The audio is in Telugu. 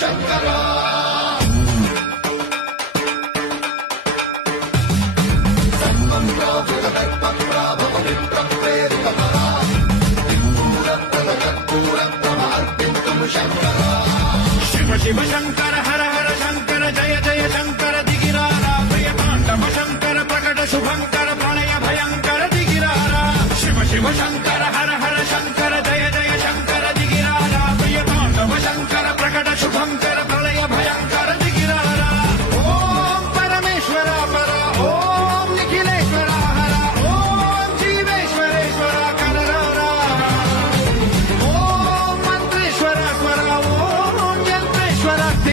శంకర శివ శివ శంకర హర హర శంకర జయ జయ శంకర దిగిరారా భయ తాండవ శంకర ప్రకట శుభంకర ప్రణయ భయంకర దిగిరారా శివ శివ శంకర